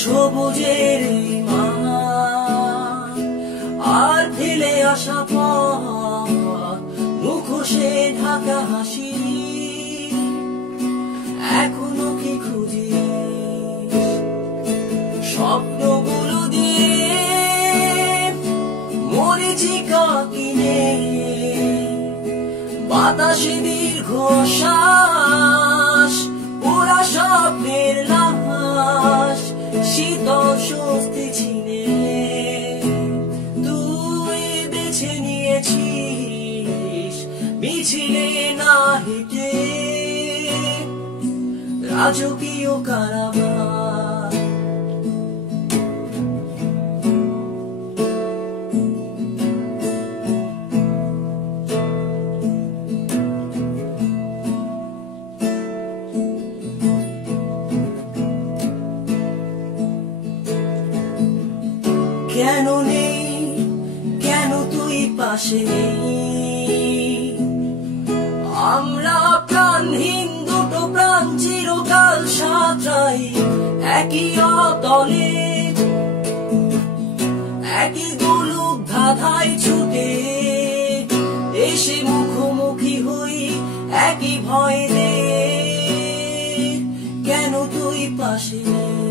সবুজের এই মাঠ আর ফেলে আসা পথ, মুখোশে ঢাকা হাসি এখনো কি খুঁজিস? স্বপ্নগুলো দিয়ে মরীচিকা কিনে বাতাসে দীর্ঘশ্বাস, ওরা স্বপ্নের লাশ, শীতল স্বস্তি ছিনে তুই বেছে নিয়েছিস মিছিলে না হেঁটে রাজকীয় কারাবাস। কেন নেই, কেন তুই পাশে নেই? আমরা প্রাণহীন দুটো প্রাণ চিরকাল সাঁতরাই একই অতলে, একই গোলক ধাঁধায় ছুটে এসে মুখোমুখি হই একই ভয়ে দে। কেন তুই পাশে নেই?